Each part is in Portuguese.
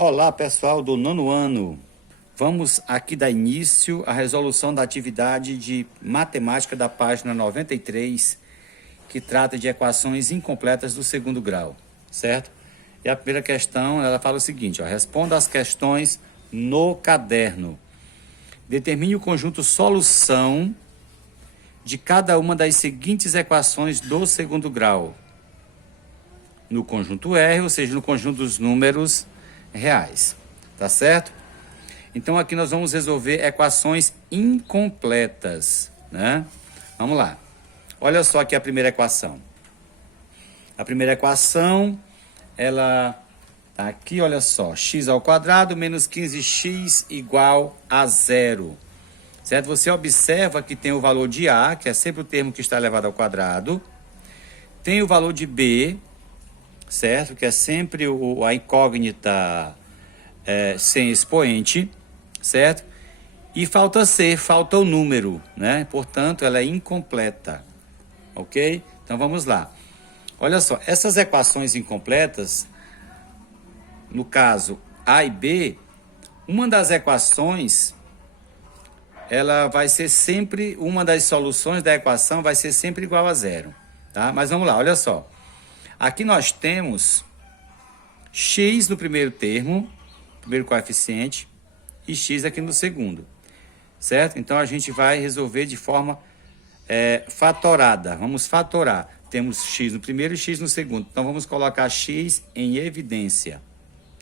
Olá, pessoal do nono ano. Vamos aqui dar início à resolução da atividade de matemática da página 93, que trata de equações incompletas do segundo grau, certo? E a primeira questão, ela fala o seguinte, responda as questões no caderno. Determine o conjunto solução de cada uma das seguintes equações do segundo grau. No conjunto R, ou seja, no conjunto dos números reais, tá certo? Então aqui nós vamos resolver equações incompletas, né? Vamos lá. Olha só aqui a primeira equação. A primeira equação, ela tá aqui, olha só, x ao quadrado menos 15x igual a zero, certo? Você observa que tem o valor de a, que é sempre o termo que está elevado ao quadrado, tem o valor de b, certo? Que é sempre a incógnita sem expoente, certo? E falta C, falta o número, né? Portanto, ela é incompleta, ok? Então, vamos lá. Olha só, essas equações incompletas, no caso A e B, uma das equações, ela vai ser sempre, uma das soluções da equação vai ser sempre igual a zero, tá? Mas vamos lá, olha só. Aqui nós temos x no primeiro termo, primeiro coeficiente, e x aqui no segundo, certo? Então, a gente vai resolver de forma fatorada. Vamos fatorar. Temos x no primeiro e x no segundo. Então, vamos colocar x em evidência,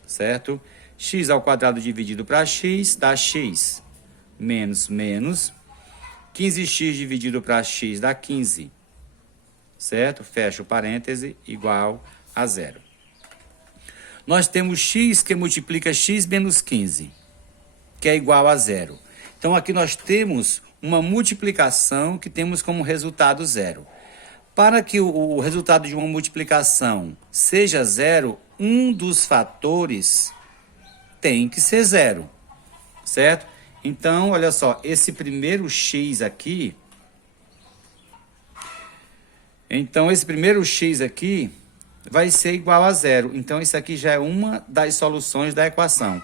certo? X ao quadrado dividido para x dá x. Menos, 15x dividido para x dá 15. Certo? Fecha o parêntese, igual a zero. Nós temos x que multiplica x menos 15, que é igual a zero. Então, aqui nós temos uma multiplicação que temos como resultado zero. Para que o resultado de uma multiplicação seja zero, um dos fatores tem que ser zero, certo? Então, olha só, esse primeiro x aqui, vai ser igual a zero. Então, isso aqui já é uma das soluções da equação.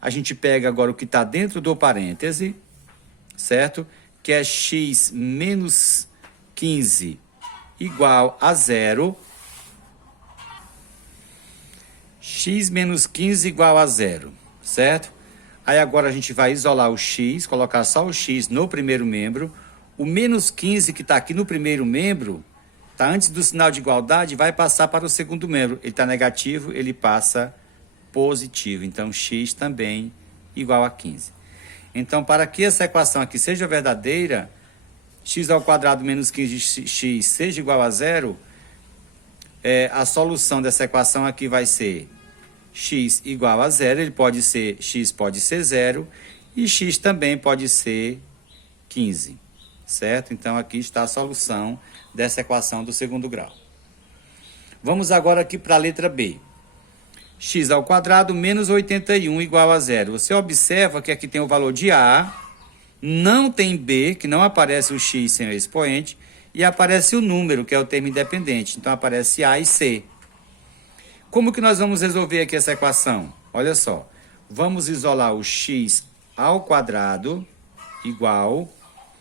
A gente pega agora o que está dentro do parêntese, certo? Que é x menos 15 igual a zero. X menos 15 igual a zero, certo? Aí agora a gente vai isolar o x, colocar só o x no primeiro membro. O menos 15 que está aqui no primeiro membro, está antes do sinal de igualdade, vai passar para o segundo membro. Ele está negativo, ele passa positivo. Então, x também igual a 15. Então, para que essa equação aqui seja verdadeira, x ao quadrado menos 15x seja igual a zero, a solução dessa equação aqui vai ser x igual a zero. X pode ser zero e x também pode ser 15. Certo? Então, aqui está a solução dessa equação do segundo grau. Vamos agora aqui para a letra B. X ao quadrado menos 81 igual a zero. Você observa que aqui tem o valor de A, não tem B, que não aparece o x sem o expoente, e aparece o número, que é o termo independente. Então, aparece A e C. Como que nós vamos resolver aqui essa equação? Olha só, vamos isolar o x ao quadrado igual,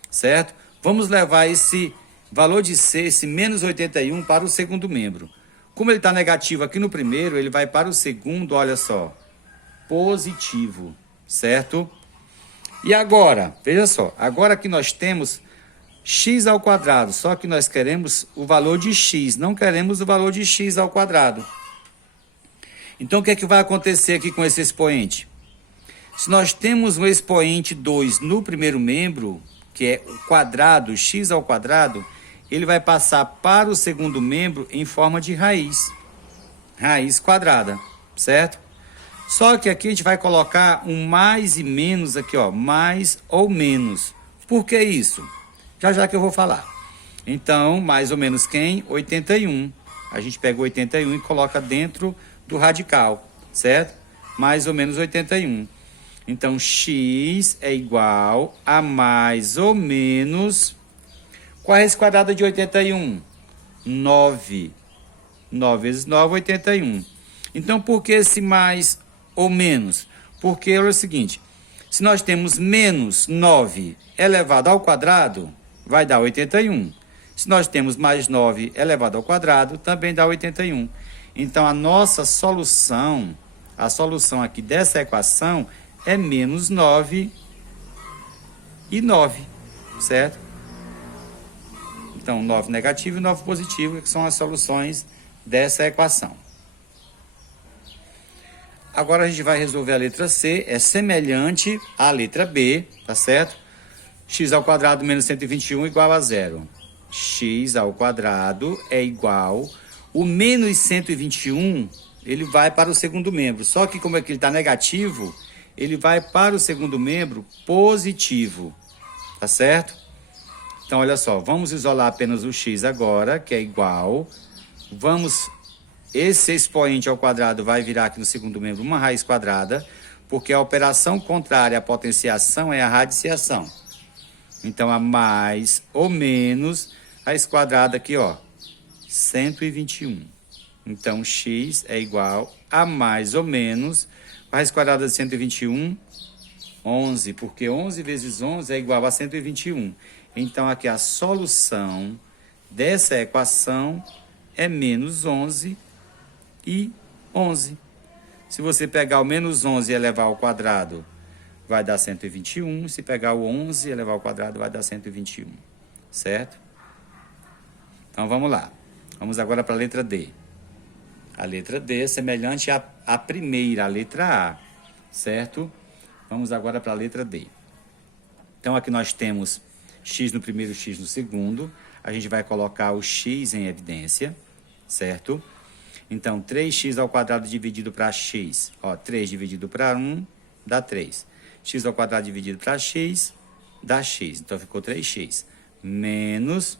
certo? Vamos levar esse valor de C, esse menos 81, para o segundo membro. Como ele está negativo aqui no primeiro, ele vai para o segundo, olha só, positivo, certo? E agora, veja só, agora que nós temos x ao quadrado, só que nós queremos o valor de x, não queremos o valor de x ao quadrado. Então, o que é que vai acontecer aqui com esse expoente? Se nós temos um expoente 2 no primeiro membro, que é o quadrado, x ao quadrado, ele vai passar para o segundo membro em forma de raiz quadrada, certo? Só que aqui a gente vai colocar um mais e menos aqui, mais ou menos. Por que isso? Já que eu vou falar. Então, mais ou menos quem? 81. A gente pega o 81 e coloca dentro do radical, certo? Mais ou menos 81. Então, x é igual a mais ou menos... Qual é a raiz quadrada de 81? 9. 9 vezes 9, 81. Então, por que esse mais ou menos? Porque é o seguinte, se nós temos menos 9 elevado ao quadrado, vai dar 81. Se nós temos mais 9 elevado ao quadrado, também dá 81. Então, a nossa solução, a solução aqui dessa equação é menos 9 e 9, certo? Então, 9 negativo e 9 positivo, que são as soluções dessa equação. Agora a gente vai resolver a letra C, é semelhante à letra B, tá certo? X ao quadrado menos 121 igual a zero. X ao quadrado é igual, o menos 121, ele vai para o segundo membro. Só que como é que ele está negativo, ele vai para o segundo membro positivo, tá certo? Então, olha só, vamos isolar apenas o x agora, que é igual. Esse expoente ao quadrado vai virar aqui no segundo membro uma raiz quadrada, porque a operação contrária à potenciação é a radiciação. Então, a mais ou menos raiz quadrada aqui, ó, 121. Então, x é igual a mais ou menos a raiz quadrada de 121, 11, porque 11 vezes 11 é igual a 121. Então, aqui a solução dessa equação é menos 11 e 11. Se você pegar o menos 11 e elevar ao quadrado, vai dar 121. Se pegar o 11 e elevar ao quadrado, vai dar 121. Certo? Então, vamos lá. Vamos agora para a letra D. A letra D é semelhante à primeira, a letra A. Certo? Vamos agora para a letra D. Então, aqui nós temos x no primeiro, x no segundo. A gente vai colocar o x em evidência, certo? Então, 3x ao quadrado dividido para x. Ó, 3 dividido para 1 dá 3. X ao quadrado dividido para x dá x. Então, ficou 3x. Menos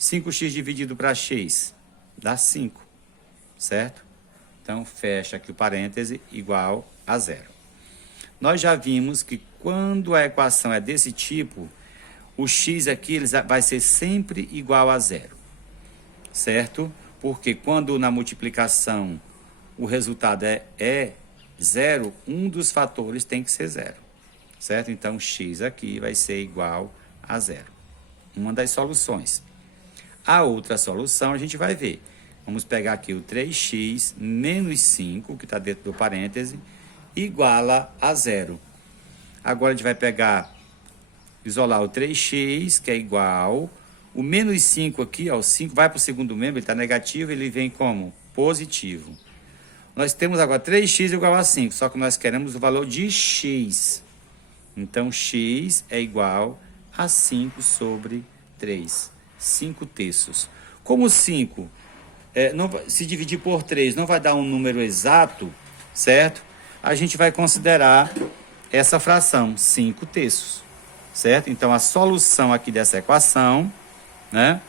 5x dividido para x dá 5, certo? Então, fecha aqui o parêntese igual a zero. Nós já vimos que quando a equação é desse tipo, o x aqui vai ser sempre igual a zero, certo? Porque quando na multiplicação o resultado é zero, um dos fatores tem que ser zero, certo? Então, x aqui vai ser igual a zero. Uma das soluções. A outra solução a gente vai ver. Vamos pegar aqui o 3x menos 5, que está dentro do parêntese, iguala a zero. Agora a gente vai isolar o 3x, que é igual. O menos 5 aqui, ó, o 5 vai para o segundo membro, ele está negativo, ele vem como? Positivo. Nós temos agora 3x igual a 5, só que nós queremos o valor de x. Então, x é igual a 5 sobre 3. 5 terços. Como 5 se dividir por 3 não vai dar um número exato, certo? A gente vai considerar essa fração, 5 terços, certo? Então, a solução aqui dessa equação, né,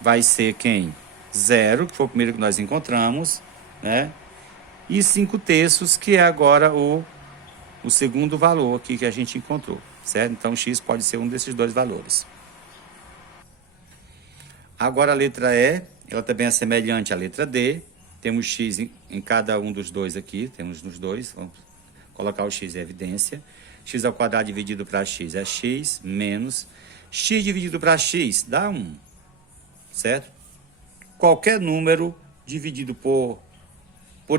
vai ser quem? 0, que foi o primeiro que nós encontramos, né? E 5 terços, que é agora o segundo valor aqui que a gente encontrou, certo? Então, x pode ser um desses dois valores. Agora, a letra E, ela também é semelhante à letra D. Temos x em cada um dos dois aqui, temos nos dois, vamos colocar o x em evidência. X ao quadrado dividido para x é x, menos x dividido para x dá 1, certo? Qualquer número dividido por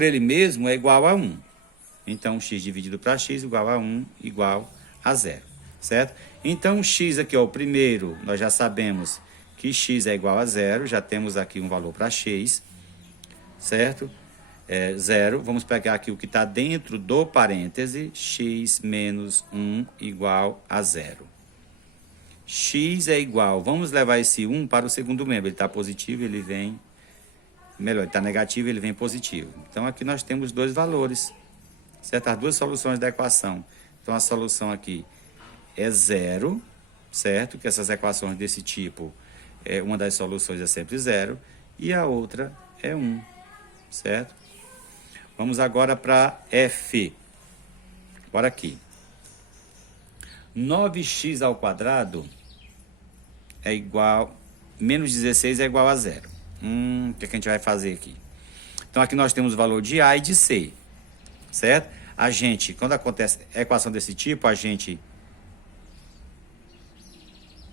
ele mesmo é igual a 1. Então, x dividido para x igual a 1, igual a 0, certo? Então, x aqui, ó, o primeiro, nós já sabemos que x é igual a 0, já temos aqui um valor para x, certo? 0, vamos pegar aqui o que está dentro do parêntese, x menos 1 igual a 0. X é igual, vamos levar esse 1 para o segundo membro, ele está positivo, ele vem, melhor, ele está negativo, ele vem positivo. Então, aqui nós temos dois valores, certo? As duas soluções da equação. Então, a solução aqui é 0, certo? Que essas equações desse tipo, uma das soluções é sempre 0, e a outra é 1, certo? Vamos agora para F. Bora aqui. 9x ao quadrado é igual, menos 16 é igual a 0. O que a gente vai fazer aqui? Então, aqui nós temos o valor de A e de C, certo? a gente, quando acontece equação desse tipo, a gente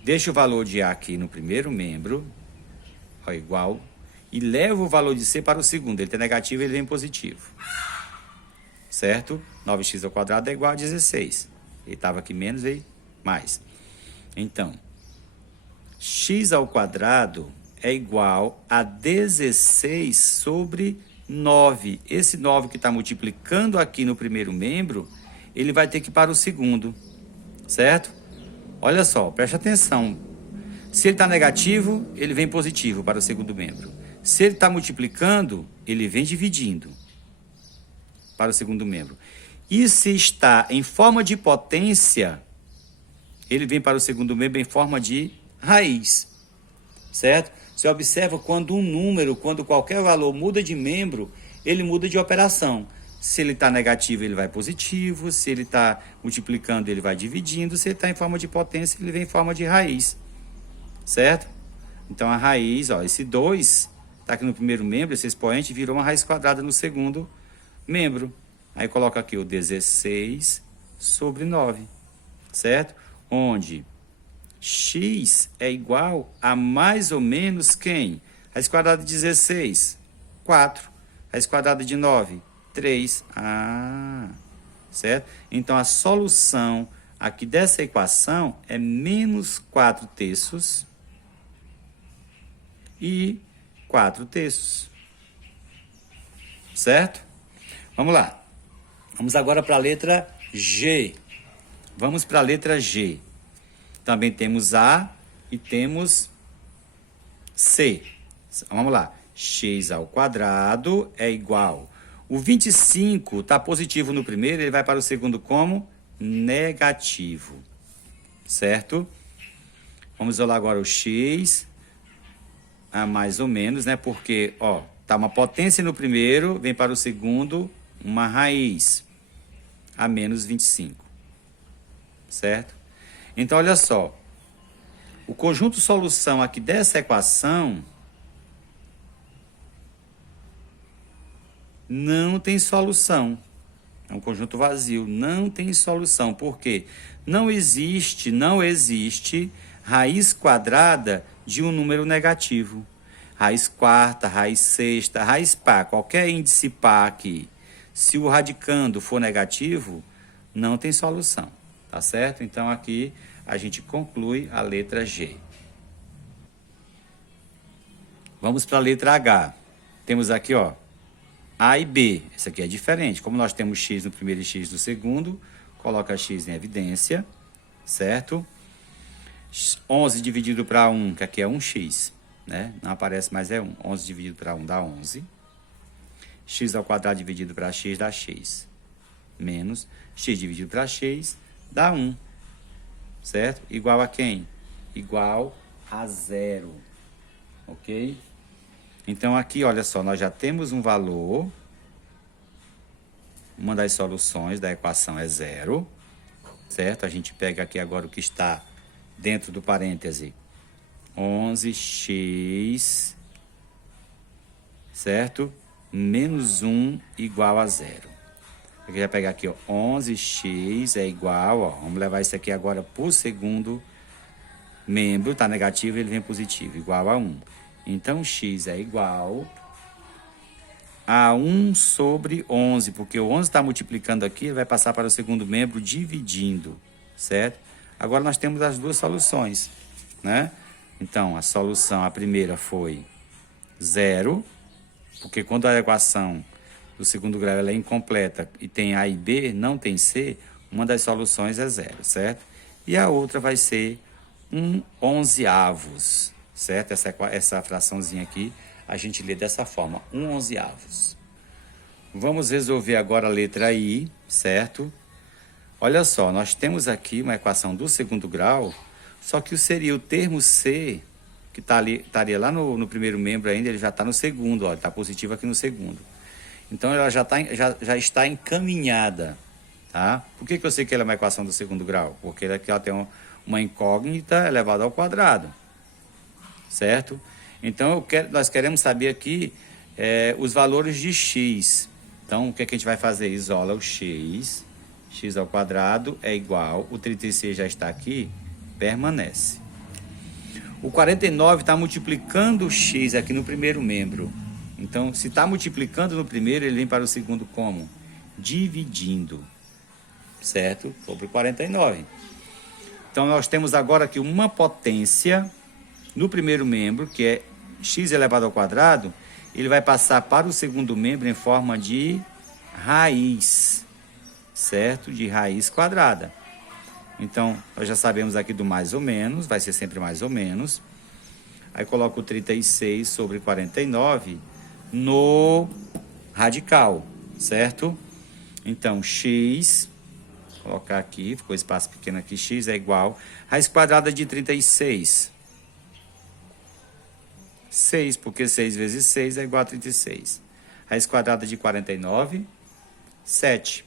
deixa o valor de A aqui no primeiro membro, ó, igual, e leva o valor de C para o segundo. Ele tem negativo, ele vem positivo. Certo? 9x² é igual a 16. Ele estava aqui menos, veio mais. Então, x² é igual a 16 sobre 9. Esse 9 que está multiplicando aqui no primeiro membro, ele vai ter que ir para o segundo. Certo? Olha só, preste atenção. Se ele está negativo, ele vem positivo para o segundo membro. Se ele está multiplicando, ele vem dividindo para o segundo membro. E se está em forma de potência, ele vem para o segundo membro em forma de raiz. Certo? Você observa quando um número, quando qualquer valor muda de membro, ele muda de operação. Se ele está negativo, ele vai positivo. Se ele está multiplicando, ele vai dividindo. Se ele está em forma de potência, ele vem em forma de raiz. Certo? Então, a raiz, ó, esse 2 está aqui no primeiro membro, esse expoente virou uma raiz quadrada no segundo membro. Aí, coloca aqui o 16 sobre 9. Certo? Onde x é igual a mais ou menos quem? Raiz quadrada de 16, 4. Raiz quadrada de 9, 3. Certo? Então, a solução aqui dessa equação é menos 4/3 e 4/3. Certo? Vamos lá. Vamos agora para a letra G. Vamos para a letra G. Também temos A e temos C. Vamos lá. x² é igual. O 25 está positivo no primeiro, ele vai para o segundo como? Negativo. Certo? Vamos olhar agora o x. Mais ou menos, né? Porque, ó, tá uma potência no primeiro, vem para o segundo uma raiz. A menos 25. Certo? Então, olha só. O conjunto solução aqui dessa equação não tem solução. É um conjunto vazio, não tem solução. Por quê? Não existe raiz quadrada de um número negativo. Raiz quarta, raiz sexta, raiz par, qualquer índice par aqui, se o radicando for negativo, não tem solução, tá certo? Então aqui a gente conclui a letra G. Vamos para a letra H. Temos aqui, ó, A e B. Esse aqui é diferente. Como nós temos x no primeiro e x no segundo, coloca x em evidência, certo? 11 dividido para 1, que aqui é 1x, né? Não aparece, mas é 1. 11 dividido para 1 dá 11. x² dividido para x dá x. Menos x dividido para x dá 1. Certo? Igual a quem? Igual a 0. Ok? Então, aqui, olha só, nós já temos um valor. Uma das soluções da equação é 0. Certo? A gente pega aqui agora o que está dentro do parêntese. 11x, certo? Menos 1 igual a 0. Aqui vai pegar aqui, ó, 11x é igual, ó, vamos levar isso aqui agora para o segundo membro, tá negativo, ele vem positivo, igual a 1. Então, x é igual a 1 sobre 11, porque o 11 está multiplicando aqui, ele vai passar para o segundo membro dividindo, certo? Agora, nós temos as duas soluções, né? Então, a solução, a primeira foi 0, porque quando a equação do segundo grau ela é incompleta e tem A e B, não tem C, uma das soluções é 0, certo? E a outra vai ser 1/11, certo? Essa fraçãozinha aqui, a gente lê dessa forma, 1/11. Vamos resolver agora a letra I, certo? Olha só, nós temos aqui uma equação do segundo grau, só que seria o termo C, que estaria lá no primeiro membro ainda, ele já está no segundo, ó, está positivo aqui no segundo. Então, ela já está encaminhada, tá? Por que eu sei que ela é uma equação do segundo grau? Porque ela tem uma incógnita elevada ao quadrado, certo? Então, nós queremos saber aqui os valores de x. Então, o que é que a gente vai fazer? Isola o x. X ao quadrado é igual. O 36 já está aqui, permanece. O 49 está multiplicando o x aqui no primeiro membro. Então, se está multiplicando no primeiro, ele vem para o segundo como? Dividindo. Certo? Sobre 49. Então, nós temos agora aqui uma potência no primeiro membro, que é x elevado ao quadrado. Ele vai passar para o segundo membro em forma de raiz, certo? De raiz quadrada. Então, nós já sabemos aqui do mais ou menos, vai ser sempre mais ou menos. Aí coloco o 36 sobre 49 no radical, certo? Então, x, vou colocar aqui, ficou espaço pequeno aqui, x é igual raiz quadrada de 36. 6, porque 6 vezes 6 é igual a 36. Raiz quadrada de 49, 7,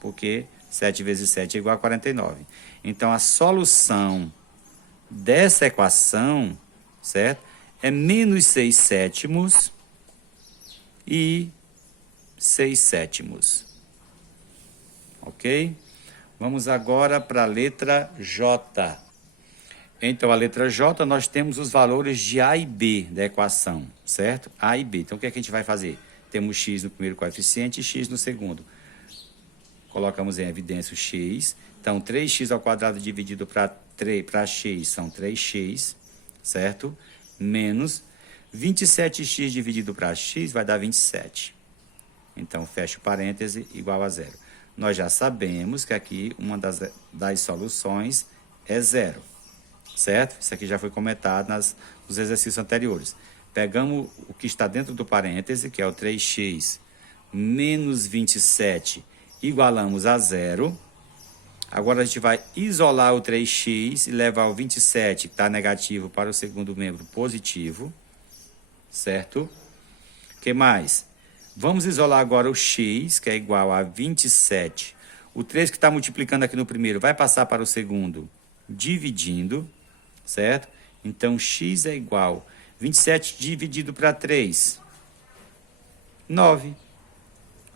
porque 7 vezes 7 é igual a 49. Então, a solução dessa equação, certo? É menos 6 sétimos e 6 sétimos. Ok? Vamos agora para a letra J. Então, a letra J, nós temos os valores de A e B da equação, certo? A e B. Então, o que é que a gente vai fazer? Temos x no primeiro coeficiente e x no segundo. Colocamos em evidência o x. Então, 3x ao quadrado dividido para x são 3x, certo? Menos 27x dividido para x vai dar 27. Então, fecha o parêntese, igual a zero. Nós já sabemos que aqui uma das soluções é zero. Certo? Isso aqui já foi comentado nos exercícios anteriores. Pegamos o que está dentro do parêntese, que é o 3x menos 27, igualamos a zero. Agora a gente vai isolar o 3x e levar o 27, que está negativo, para o segundo membro positivo. Certo? O que mais? Vamos isolar agora o x, que é igual a 27. O 3 que está multiplicando aqui no primeiro vai passar para o segundo, dividindo. Certo? Então, x é igual 27 dividido para 3, 9.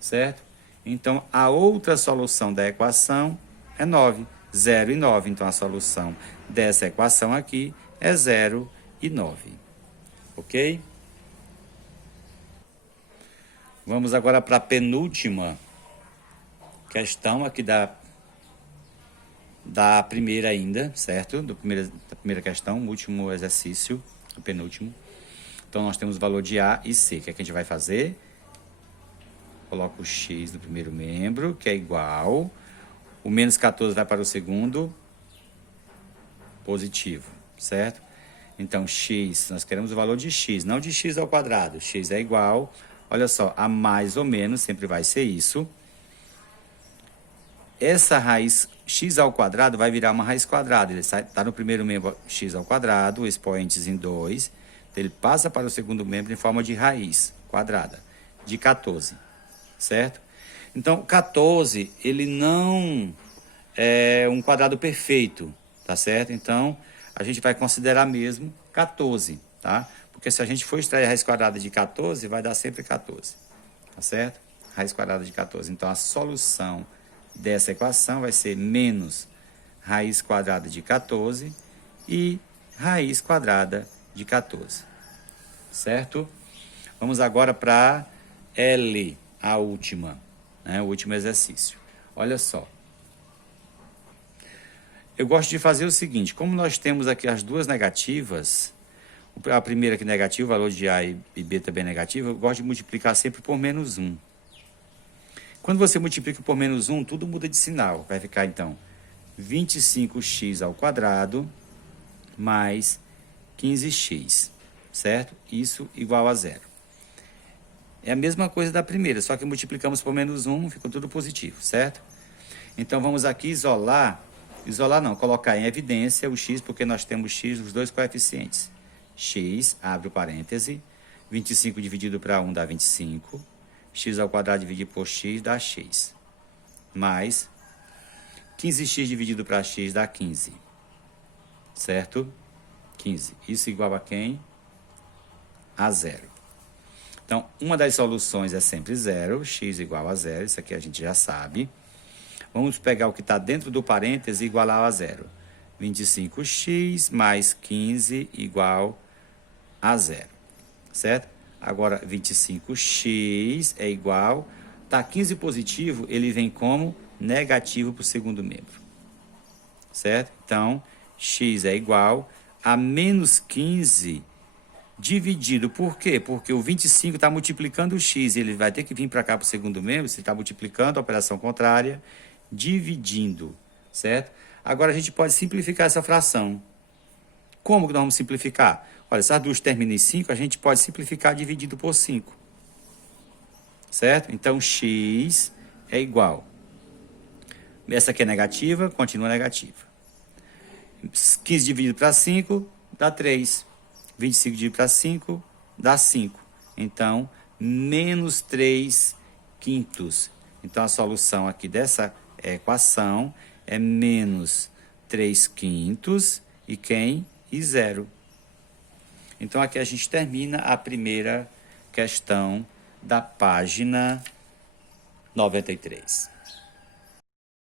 Certo? Então, a outra solução da equação é 9. 0 e 9. Então, a solução dessa equação aqui é 0 e 9. Ok? Vamos agora para a penúltima questão aqui da primeira ainda, certo? Da primeira questão, o último exercício, o penúltimo. Então, nós temos o valor de A e C. O que é que a gente vai fazer? Coloco o x no primeiro membro, que é igual. O menos 14 vai para o segundo, positivo, certo? Então, x, nós queremos o valor de x, não de x ao quadrado. X é igual, olha só, a mais ou menos, sempre vai ser isso. Essa raiz x ao quadrado vai virar uma raiz quadrada. Ele está no primeiro membro x ao quadrado, o expoentes em 2. Então, ele passa para o segundo membro em forma de raiz quadrada, de 14. Certo? Então, 14, ele não é um quadrado perfeito, tá certo? Então, a gente vai considerar mesmo 14, tá? Porque se a gente for extrair a raiz quadrada de 14, vai dar sempre 14, tá certo? Raiz quadrada de 14. Então, a solução dessa equação vai ser menos raiz quadrada de 14 e raiz quadrada de 14, certo? Vamos agora para L, a última, né? O último exercício. Olha só. Eu gosto de fazer o seguinte, como nós temos aqui as duas negativas, a primeira aqui negativa, o valor de A e B também negativo, eu gosto de multiplicar sempre por menos 1. Quando você multiplica por menos 1, tudo muda de sinal. Vai ficar, então, 25x ao quadrado mais 15x, certo? Isso igual a zero. É a mesma coisa da primeira, só que multiplicamos por menos 1, ficou tudo positivo, certo? Então, vamos aqui isolar não, colocar em evidência o x, porque nós temos x nos dois coeficientes. X, abre o parêntese, 25 dividido para 1 dá 25, x ao quadrado dividido por x dá x, mais 15x dividido para x dá 15, certo? 15. Isso igual a quem? A zero. Então, uma das soluções é sempre zero, x igual a zero, isso aqui a gente já sabe. Vamos pegar o que está dentro do parêntese e igualar a zero. 25x mais 15 igual a zero, certo? Agora, 25x é igual... Tá 15 positivo, ele vem como negativo para o segundo membro, certo? Então, x é igual a menos 15 dividido. Por quê? Porque o 25 está multiplicando o x, ele vai ter que vir para cá para o segundo membro, se está multiplicando a operação contrária, dividindo, certo? Agora, a gente pode simplificar essa fração. Como que nós vamos simplificar? Olha, se as duas terminam em 5, a gente pode simplificar dividido por 5. Certo? Então, x é igual. Essa aqui é negativa, continua negativa. 15 dividido para 5 dá 3. 25 dividido para 5 dá 5. Então, menos 3 quintos. Então, a solução aqui dessa equação é menos 3 quintos e quem? E 0. Então, aqui a gente termina a primeira questão da página 93.